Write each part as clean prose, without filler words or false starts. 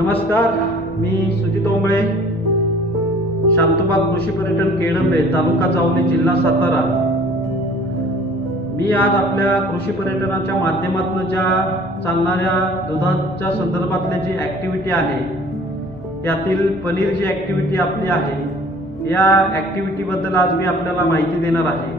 नमस्कार, मी सुजित ओंबळे, शांतबाग कृषी पर्यटन केडंबे, तालुका जावली, जिल्हा सातारा। मी आज आपल्या कृषी पर्यटनाच्या माध्यमातून ज्या चालणाऱ्या दुधाच्या संदर्भातली जी ॲक्टिव्हिटी आहे, यातील पनीर जी ॲक्टिव्हिटी आपली आहे, या ॲक्टिव्हिटीबद्दल आज मी आपल्याला माहिती देणार आहे।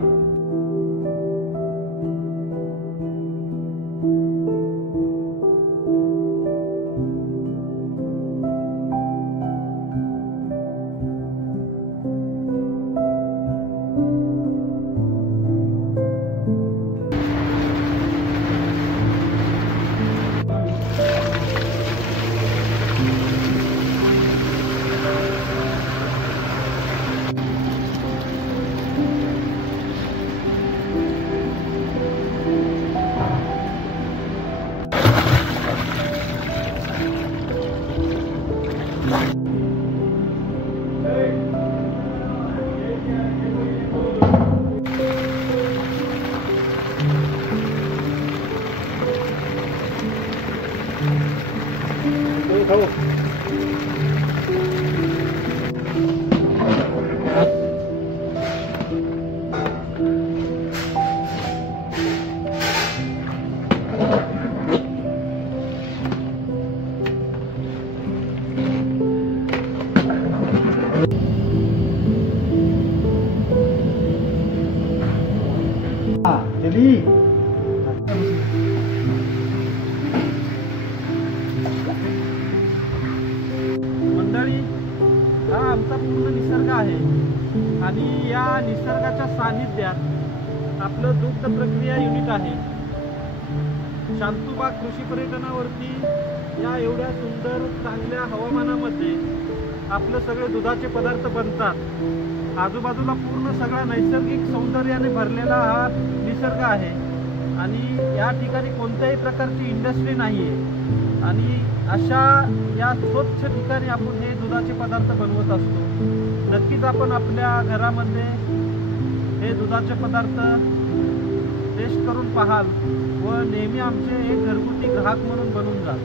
मंडळी, हा आमचा पूर्ण निसर्ग आहे आणि या निसर्गाच्या सानिध्यात आपलं दुग्ध प्रक्रिया युनिट आहे। शांतबाग कृषी पर्यटनावरती या एवढ्या सुंदर चांगल्या हवामानामध्ये आपलं सगळे दुधाचे पदार्थ बनतात। आजूबाजूला पूर्ण सगळा नैसर्गिक सौंदर्याने भरलेला हा निसर्ग आहे आणि या ठिकाणी कोणत्याही प्रकारची इंडस्ट्री नाही आहे आणि अशा या स्वच्छ ठिकाणी आपण हे दुधाचे पदार्थ बनवत असतो। नक्कीच आपण आपल्या घरामध्ये हे दुधाचे पदार्थ टेस्ट करून पाहाल व नेहमी आमचे एक घरगुती ग्राहक म्हणून बनून जाल।